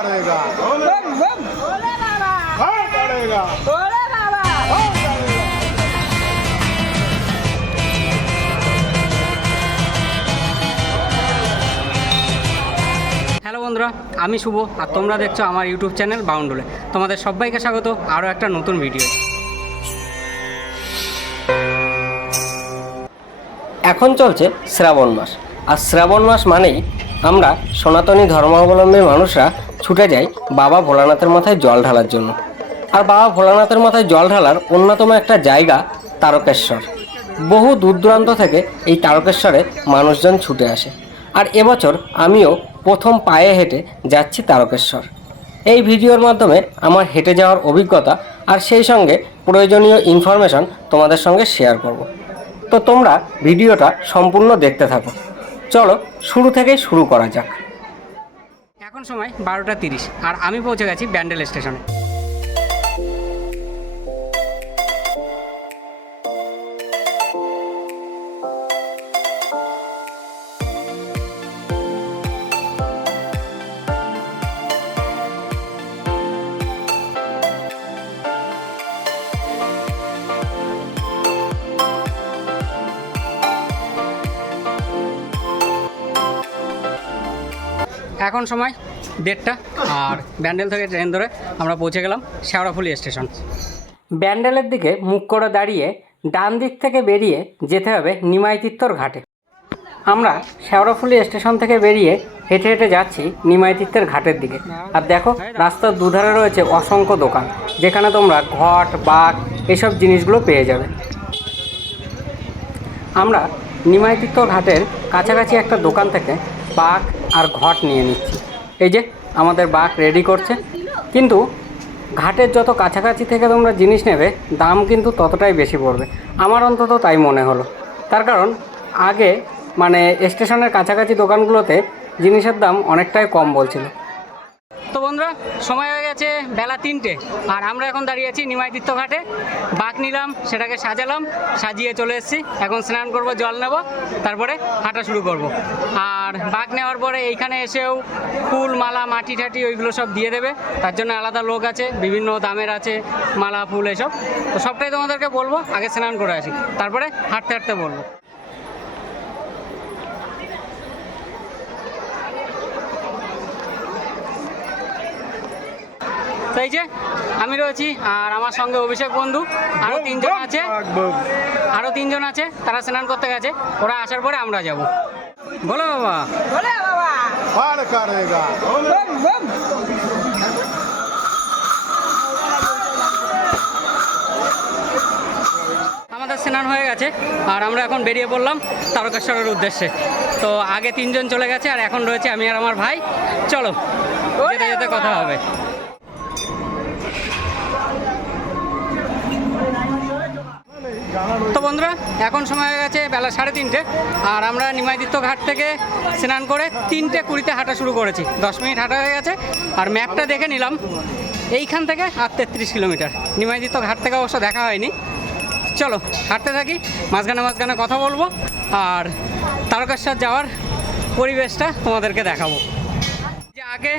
करेगा बम बम भोले बाबा कौन करेगा भोले बाबा कौन करेगा হ্যালো বন্ধুরা আমি শুভ আর তোমরা দেখছো আমার ইউটিউব চ্যানেল বাউন্ডুলে তোমাদের সবাইকে স্বাগত আরও একটা নতুন ভিডিও এখন চলছে শ্রাবণ মাস আর শ্রাবণ মাস মানেই আমরা সনাতনী ধর্মাবলম্বী মানুষরা ছুটে যাই বাবা ভোলানাথের মাথায় জল ঢালার জন্য। আর বাবা ভোলানাথের মাথায় জল ঢালার অন্যতম একটা জায়গা তারকেশ্বর। বহু দূর দূরান্ত থেকে এই তারকেশ্বরে মানুষজন ছুটে আসে। আর এবছর আমিও প্রথম পায়ে হেঁটে যাচ্ছি তারকেশ্বর। এই ভিডিওর মাধ্যমে আমার হেঁটে যাওয়ার অভিজ্ঞতা আর সেই সঙ্গে প্রয়োজনীয় ইনফরমেশন তোমাদের সঙ্গে শেয়ার করব। তো তোমরা ভিডিওটা সম্পূর্ণ দেখতে থাকো। চলো শুরু থেকেই শুরু করা যাক। এখন সময় বারোটা তিরিশ। আর আমি পৌঁছে গেছি ব্যান্ডেল স্টেশনে। এখন সময় দেড়টা আর ব্যান্ডেল থেকে ট্রেন ধরে আমরা পৌঁছে গেলাম শেওড়াফুলি স্টেশন। ব্যান্ডেলের দিকে মুখ করে দাঁড়িয়ে ডান দিক থেকে বেরিয়ে যেতে হবে নিমাইতিত্তর ঘাটে। আমরা শেওড়াফুলি স্টেশন থেকে বেরিয়ে হেঁটে হেঁটে যাচ্ছি নিমাইতিত্তের ঘাটের দিকে। আর দেখো, রাস্তার দুধারে রয়েছে অসংখ্য দোকান, যেখানে তোমরা ঘট, বাঘ এসব জিনিসগুলো পেয়ে যাবে। আমরা নিমাইতিত্ত ঘাটের কাছাকাছি একটা দোকান থেকে বাঘ আর ঘট নিয়ে নিচ্ছি। এই যে আমাদের বাঘ রেডি করছে। কিন্তু ঘাটের যত কাছাকাছি থেকে তোমরা জিনিস নেবে, দাম কিন্তু ততটাই বেশি পড়বে। আমার অন্তত তাই মনে হলো। তার কারণ, আগে মানে স্টেশনের কাছাকাছি দোকানগুলোতে জিনিসের দাম অনেকটাই কম বলছিল। তো বন্ধুরা, সময় গেছে বেলা তিনটে। আর আমরা এখন দাঁড়িয়ে আছি নিমাইতিত্ত ঘাটে। বাঘ নিলাম, সেটাকে সাজালাম, সাজিয়ে চলে এসেছি। এখন স্নান করব, জল নেব, তারপরে হাঁটা শুরু করব। আর বাঘ নেওয়ার পরে এইখানে এসেও ফুল, মালা, মাটি ঠাটি ওইগুলো সব দিয়ে দেবে। তার জন্য আলাদা লোক আছে, বিভিন্ন দামের আছে, মালা, ফুল এসব তো সবটাই তোমাদেরকে বলব, আগে স্নান করে আসি, তারপরে হাঁটতে হাঁটতে বলব। তাই যে আমি রয়েছি আর আমার সঙ্গে অভিষেক বন্ধু আরও তিনজন আছে। আরও তিনজন আছে তারা স্নান করতে গেছে ওরা আসার পরে আমরা যাব। বলো বাবা। আমাদের স্নান হয়ে গেছে আর আমরা এখন বেরিয়ে পড়লাম তারকেশ্বরের উদ্দেশ্যে। তো আগে তিনজন চলে গেছে আর এখন রয়েছে আমি আর আমার ভাই। চলো যেতে যেতে কথা হবে। তো বন্ধুরা, এখন সময় হয়ে গেছে বেলা সাড়ে তিনটে, আর আমরা নিমাইদিত্য ঘাট থেকে স্নান করে তিনটে কুড়িতে হাঁটা শুরু করেছি। দশ মিনিট হাঁটা হয়ে গেছে, আর ম্যাপটা দেখে নিলাম। এইখান থেকে আর তেত্রিশ কিলোমিটার। নিমাইদিত্য ঘাট থেকে অবশ্য দেখা হয়নি। চলো, হাঁটতে থাকি, মাঝখানে মাঝখানে কথা বলব, আর তারকেশ্বর যাওয়ার পরিবেশটা তোমাদেরকে দেখাবো। যে আগে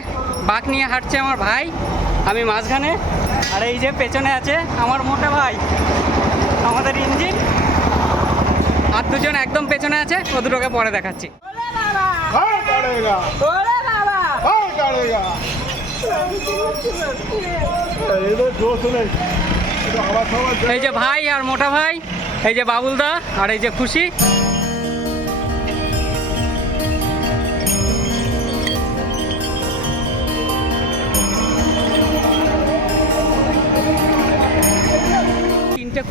বাঘ নিয়ে হাঁটছে আমার ভাই, আমি মাঝখানে, আর এই যে পেছনে আছে আমার মোটা ভাই। আমাদের ইঞ্জিন। আর দুজন একদম পেছনে আছে ও দুটোকে পরে দেখাচ্ছি। এই যে ভাই আর মোটা ভাই এই যে বাবুলদা আর এই যে খুশি।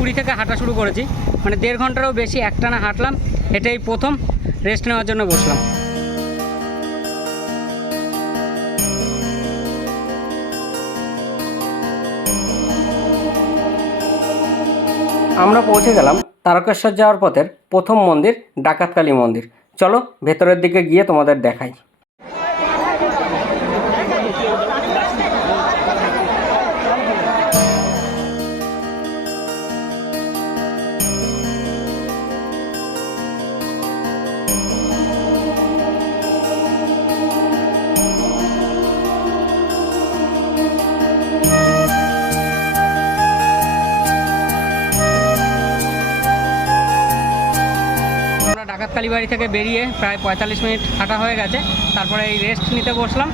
কুড়ি থেকে হাঁটা শুরু করেছি। মানে দেড় ঘন্টারও বেশি একটানা হাঁটলাম, এটাই প্রথম। রেস্ট নেওয়ার জন্য বসলাম। আমরা পৌঁছে গেলাম তারকেশ্বর যাওয়ার পথের প্রথম মন্দির ডাকাতকালী মন্দির। চলো ভেতরের দিকে গিয়ে তোমাদের দেখাই। কালীবাড়ি থেকে বেরিয়ে প্রায় পঁয়তাল্লিশ মিনিট হাঁটা হয়ে গেছে। তারপরে এই রেস্ট নিতে বসলাম।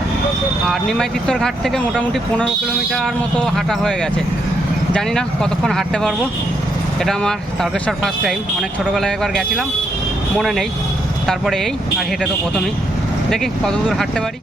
আর নিমাই তীর্থর ঘাট থেকে মোটামুটি পনেরো কিলোমিটার মতো হাঁটা হয়ে গেছে। জানি না কতক্ষণ হাঁটতে পারব। এটা আমার তারকেশ্বর ফার্স্ট টাইম অনেক ছোটোবেলায় একবার গেছিলাম। মনে নেই। তারপরে এই আর হেঁটে তো প্রথমেই। দেখি কতদূর হাঁটতে পারি।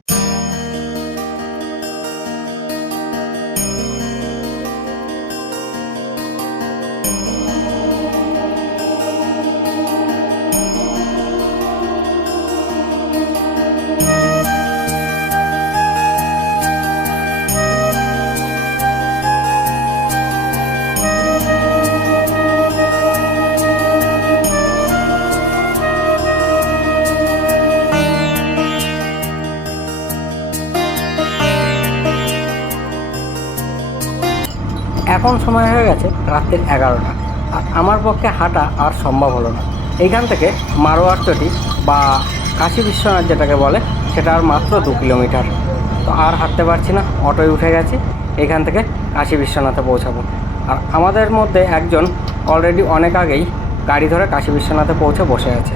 এখন সময় হয়ে গেছে রাত্রির এগারোটা। আর আমার পক্ষে হাঁটা আর সম্ভব হলো না। এইখান থেকে মারোয়ার চটি বা কাশী বিশ্বনাথ যেটাকে বলে, সেটা আর মাত্র দু কিলোমিটার। তো আর হাঁটতে পারছি না, অটোয় উঠে গেছি এখান থেকে কাশী বিশ্বনাথে পৌঁছাবো। আর আমাদের মধ্যে একজন অলরেডি অনেক আগেই গাড়ি ধরে কাশী বিশ্বনাথে পৌঁছে বসে আছে।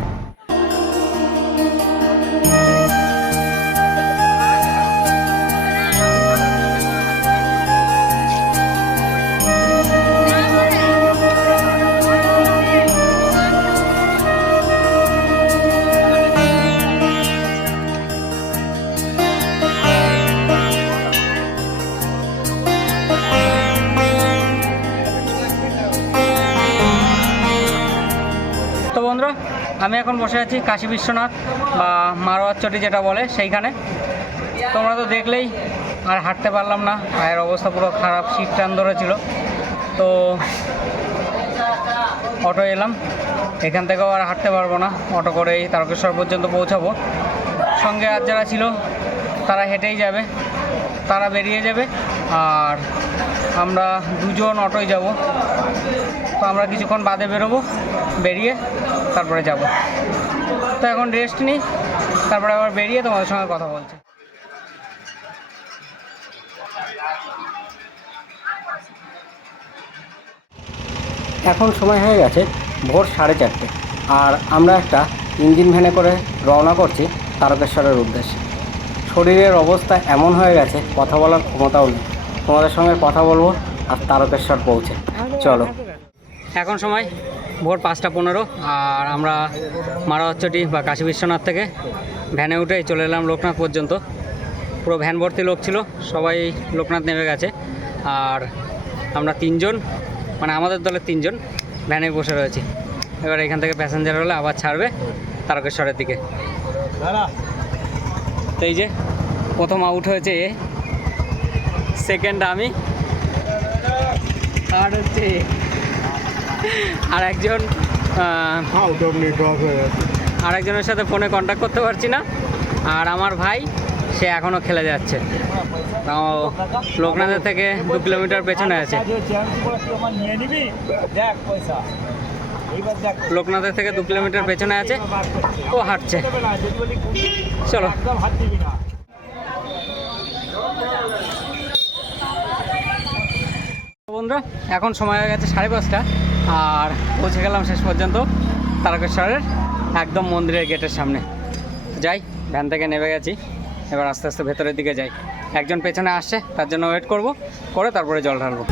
বসে আছি, কাশী বিশ্বনাথ বা মারোয়ার চটি যেটা বলে সেইখানে। তোমরা তো দেখলেই আর হাঁটতে পারলাম না, পায়ের অবস্থা পুরো খারাপ, শীত টান ধরেছিল। তো অটো এলাম, এখান থেকেও আর হাঁটতে পারব না, অটো করেই তারকেশ্বর পর্যন্ত পৌঁছাবো। সঙ্গে আর যারা ছিল, তারা হেঁটেই যাবে, তারা বেরিয়ে যাবে, আর আমরা দুজন অটোয় যাব। তো আমরা কিছুক্ষণ বাদে বেরোবো, বেরিয়ে তারপরে যাব। তো এখন রেস্ট নিই তারপরে আবার বেরিয়ে তোমাদের সঙ্গে কথা বলছি। এখন সময় হয়ে গেছে ভোর সাড়ে চারটে, আর আমরা একটা ইঞ্জিন ভ্যানে করে রওনা করছি তারকেশ্বরের উদ্দেশ্যে। শরীরের অবস্থা এমন হয়ে গেছে, কথা বলার ক্ষমতাও নেই। তোমাদের সঙ্গে কথা বলব আর তারকেশ্বর পৌঁছে। চলো। এখন সময় ভোর পাঁচটা পনেরো, আর আমরা মারাচটি বা কাশী বিশ্বনাথ থেকে। ভ্যানে উঠে চলে এলাম লোকনাথ পর্যন্ত। পুরো ভ্যান ভর্তি লোক ছিল, সবাই লোকনাথ নেমে গেছে। আর আমরা তিনজন মানে আমাদের দলের তিনজন ভ্যানে বসে রয়েছি। এবার এখান থেকে প্যাসেঞ্জার হলে আবার ছাড়বে তারকেশ্বরের দিকে। তো এই যে, প্রথম আউট হয়েছে সেকেন্ড আমি আর হচ্ছে আর একজন আর একজনের সাথে ফোনে কন্ট্যাক্ট করতে পারছি না। আর আমার ভাই সে এখনও খেলে যাচ্ছে। তাও লোকনাথের থেকে দু কিলোমিটার পেছনে আছে। লোকনাথের থেকে দু কিলোমিটার পেছনে আছে। ও হাঁটছে। চলো। বন্ধুরা, এখন সময় হয়ে গেছে সাড়ে পাঁচটা আর পৌঁছে গেলাম শেষ পর্যন্ত তারকেশ্বরের একদম মন্দিরের গেটের সামনে। যাই, ভ্যান থেকে নেমে গেছি। এবার আস্তে আস্তে ভেতরের দিকে যাই। একজন পেছনে আসছে, তার জন্য ওয়েট করব, করে তারপরে জল ঢালবো।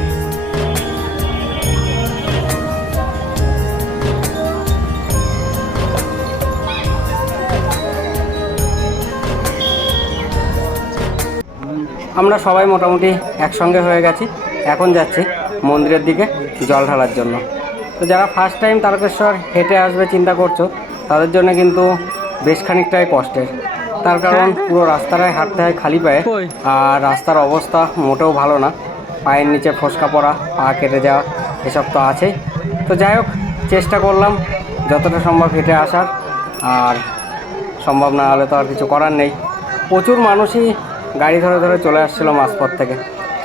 আমরা সবাই মোটামুটি একসঙ্গে হয়ে গেছি। এখন যাচ্ছি মন্দিরের দিকে জল ঢালার জন্য। তো যারা ফার্স্ট টাইম তারকেশ্বর হেঁটে আসবে চিন্তা করছ তাদের জন্য কিন্তু বেশ খানিকটাই কষ্টের। তার কারণ পুরো রাস্তাটায় হাঁটতে হয় খালি পায়ে আর রাস্তার অবস্থা মোটেও ভালো না। পায়ের নিচে ফসকা পড়া পা কেটে যাওয়া এসব তো আছেই। তো যাই হোক চেষ্টা করলাম যতটা সম্ভব হেঁটে আসার। আর সম্ভব না হলে তো আর কিছু করার নেই। প্রচুর মানুষই গাড়ি ধরে ধরে চলে আসছিল মাঝপথ থেকে।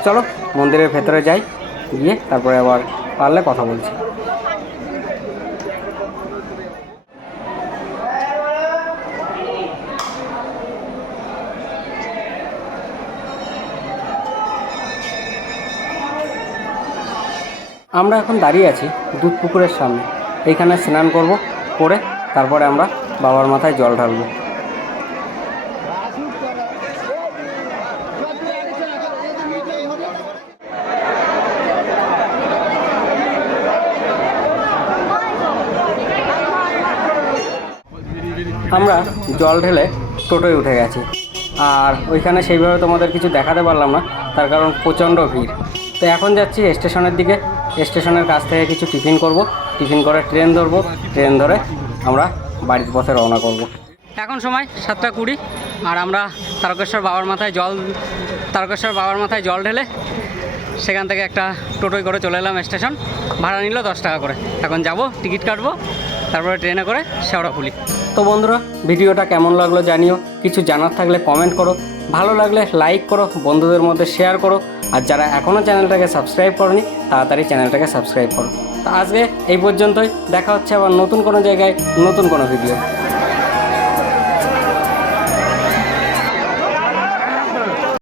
চলো মন্দিরের ভেতরে যাই, গিয়ে তারপরে আবার পারলে কথা বলছি। আমরা এখন দাঁড়িয়ে আছি দুধ পুকুরের সামনে। এইখানে স্নান করব, করে তারপরে আমরা বাবার মাথায় জল ঢালবো। আমরা জল ঢেলে টোটোয় উঠে গেছি। আর ওইখানে সেইভাবে তোমাদের কিছু দেখাতে পারলাম না, তার কারণ প্রচণ্ড ভিড়। তো এখন যাচ্ছি স্টেশনের দিকে। স্টেশনের কাছ থেকে কিছু টিফিন করব। টিফিন করে ট্রেন ধরবো। ট্রেন ধরে আমরা বাড়ির পথে রওনা করব। এখন সময় সাতটা কুড়ি, আর আমরা তারকেশ্বর বাবার মাথায় জল, তারকেশ্বর বাবার মাথায় জল ঢেলে সেখান থেকে একটা টোটোয় করে চলে এলাম স্টেশন। ভাড়া নিল দশ টাকা করে। এখন যাব, টিকিট কাটবো। তারপরে ট্রেনে করে শেওড়াফুলি। তো বন্ধুরা, ভিডিওটা কেমন লাগল জানিও। কিছু জানার থাকলে কমেন্ট করো। ভালো লাগলে লাইক করো, বন্ধুদের মধ্যে শেয়ার করো। আর যারা এখনও চ্যানেলটাকে সাবস্ক্রাইব করনি, তাড়াতাড়ি চ্যানেলটাকে সাবস্ক্রাইব করো। তো আজকে এই পর্যন্তই। দেখা হচ্ছে আবার নতুন কোনো জায়গায়, নতুন কোনো ভিডিও